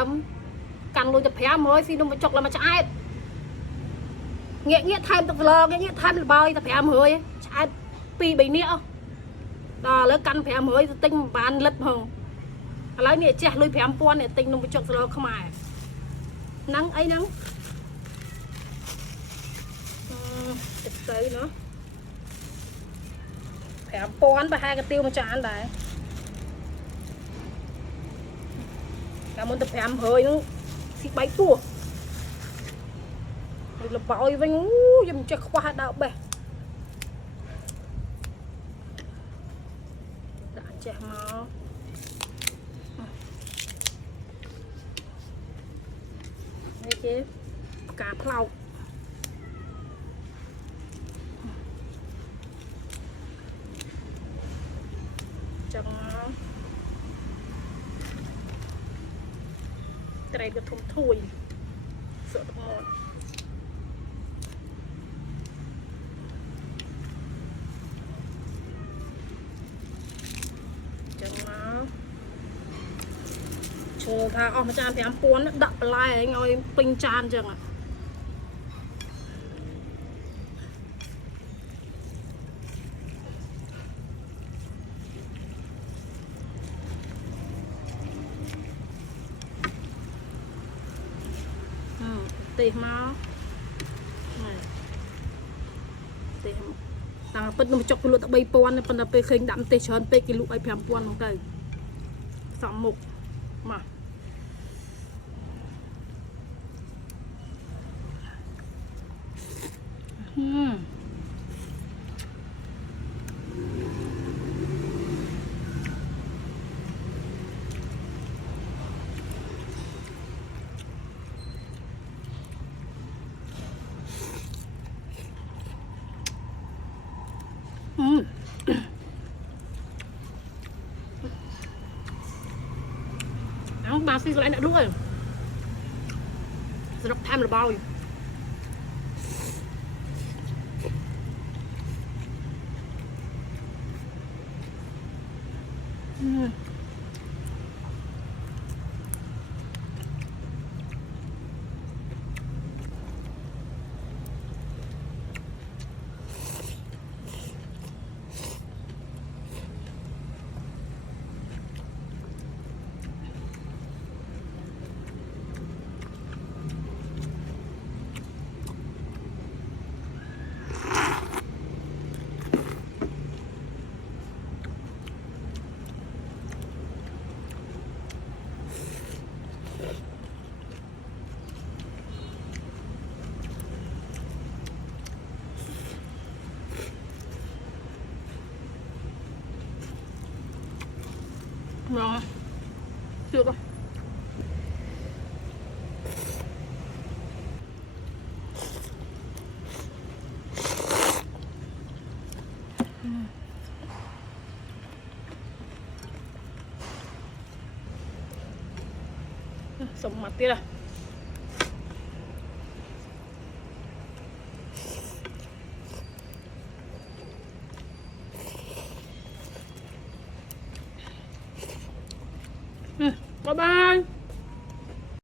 đám càng lùi tập phé mới xin đừng chọc là mà chạy nghĩa thêm tập lờ nghĩa thêm là bao tập phé mới chạy pi bảy nĩa đó lấy căn phé mới tinh bán lật hồng lấy nè che lùi phé pon này tinh đừng chọc lờ không ai nắng ấy nắng tới nó phé pon và hai cái tiêu mà chán đấy cả một tập phèm hơi nó xịt bấy tua là bội với ngú dùm cho khoa đạo bè đã chè máu đây chứ cá plau chẳng cái cái thùng thui sợ một chẳng nó chờ tha ông chan thì ăn cuốn đập lại anh ơi pin chan chẳng ạ tê máu tê ta bật nó chọc cái lụa bay pon này, phần là pe khinh đậm tê chọn pe cái lụa ai phèm pon không đây, sắm mục mà bà xin lại nữa đúng rồi rất tham là bao rồi được rồi sống mặt kia này